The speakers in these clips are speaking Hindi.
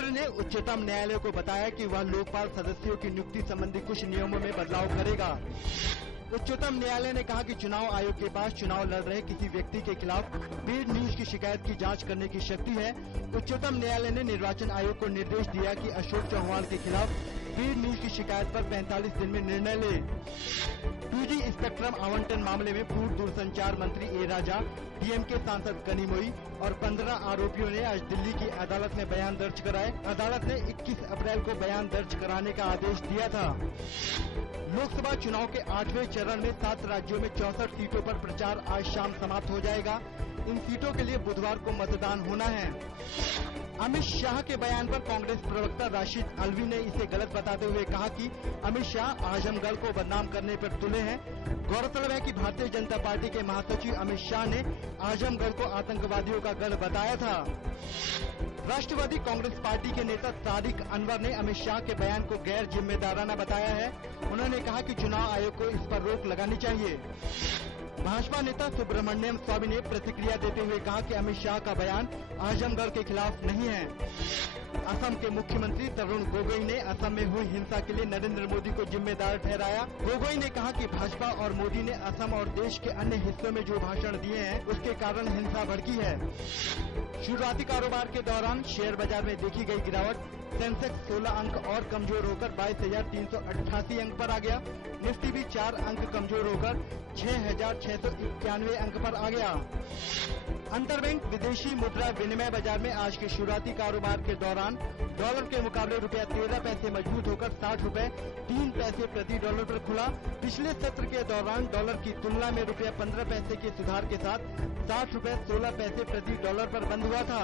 केंद्र ने उच्चतम न्यायालय को बताया कि वह लोकपाल सदस्यों की नियुक्ति संबंधी कुछ नियमों में बदलाव करेगा। उच्चतम न्यायालय ने कहा कि चुनाव आयोग के पास चुनाव लड़ रहे किसी व्यक्ति के खिलाफ पेड न्यूज की शिकायत की जांच करने की शक्ति है। उच्चतम न्यायालय ने निर्वाचन आयोग को निर्देश दिया कि अशोक चौहान के खिलाफ पेड न्यूज की शिकायत पर 45 दिन में निर्णय ले। 2G स्पेक्ट्रम आवंटन मामले में पूर्व दूरसंचार मंत्री ए राजा, डीएमके सांसद कनिमोई और 15 आरोपियों ने आज दिल्ली की अदालत में बयान दर्ज कराए। अदालत ने 21 अप्रैल को बयान दर्ज कराने का आदेश दिया था। लोकसभा चुनाव के 8वें चरण में 7 राज्यों में 64 सीटों पर प्रचार आज शाम समाप्त हो जाएगा। इन सीटों के लिए बुधवार को मतदान होना है। अमित शाह के बयान पर कांग्रेस प्रवक्ता राशिद अल्वी ने इसे गलत बताते हुए कहा कि अमित शाह आजमगढ़ को बदनाम करने पर तुले हैं। गौरतलब है कि भारतीय जनता पार्टी के महासचिव अमित शाह ने आजमगढ़ को आतंकवादियों का गढ़ बताया था। राष्ट्रवादी कांग्रेस पार्टी के नेता तारिक अनवर ने अमित शाह के बयान को गैर जिम्मेदाराना बताया है। उन्होंने कहा कि चुनाव आयोग को इस पर रोक लगानी चाहिए। भाजपा नेता सुब्रमण्यम स्वामी ने प्रतिक्रिया देते हुए कहा कि अमित शाह का बयान आजमगढ़ के खिलाफ नहीं है। असम के मुख्यमंत्री तरुण गोगोई ने असम में हुई हिंसा के लिए नरेंद्र मोदी को जिम्मेदार ठहराया। गोगोई ने कहा कि भाजपा और मोदी ने असम और देश के अन्य हिस्सों में जो भाषण दिए हैं उसके कारण हिंसा भड़की है। शुरुआती कारोबार के दौरान शेयर बाजार में देखी गई गिरावट। सेंसेक्स 16 अंक और कमजोर होकर 22,388 अंक पर आ गया। निफ्टी भी 4 अंक कमजोर होकर 6,691 अंक पर आ गया। अंतरबैंक विदेशी मुद्रा विनिमय बाजार में आज के शुरुआती कारोबार के दौरान डॉलर के मुकाबले रुपया 13 पैसे मजबूत होकर 60 रुपए 3 पैसे प्रति डॉलर पर खुला। पिछले सत्र के दौरान डॉलर की तुलना में रुपया 15 पैसे के सुधार के साथ 60 रुपए 16 पैसे प्रति डॉलर पर बंद हुआ था।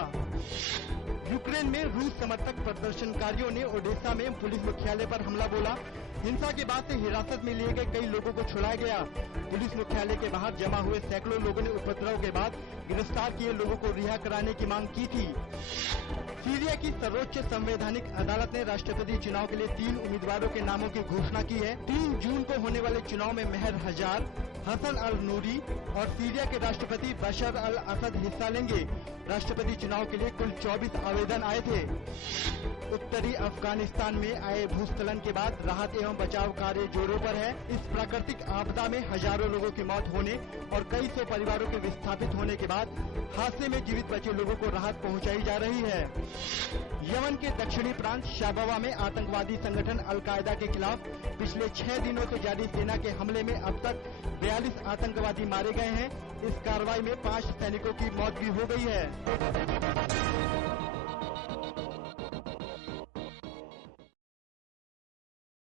यूक्रेन में रूस समर्थक प्रदर्शनकारियों ने ओडेसा में पुलिस मुख्यालय पर हमला बोला। हिंसा के बाद से हिरासत में लिए गए कई लोगों को छुड़ाया गया। पुलिस मुख्यालय के बाहर जमा हुए सैकड़ों लोगों ने उपद्रव के बाद गिरफ्तार किए लोगों को रिहा कराने की मांग की थी। सीरिया की सर्वोच्च संवैधानिक अदालत ने राष्ट्रपति चुनाव के लिए 3 उम्मीदवारों के नामों की घोषणा की है। 3 जून को होने वाले चुनाव में महर हजार, हसन अल नूरी और सीरिया के राष्ट्रपति बशर अल असद हिस्सा लेंगे। राष्ट्रपति चुनाव के लिए कुल 24 आवेदन आए थे। उत्तरी अफगानिस्तान में आए भूस्खलन के बाद राहत एवं बचाव कार्य जोरों पर है। इस प्राकृतिक आपदा में हजारों लोगों की मौत होने और कई सौ परिवारों के विस्थापित होने के बाद हादसे में जीवित बचे लोगों को राहत पहुंचाई जा रही है। यमन के दक्षिणी प्रांत शाबावा में आतंकवादी संगठन अलकायदा के खिलाफ पिछले 6 दिनों से जारी सेना के हमले में अब तक 42 आतंकवादी मारे गए हैं। इस कार्रवाई में 5 सैनिकों की मौत भी हो गई है।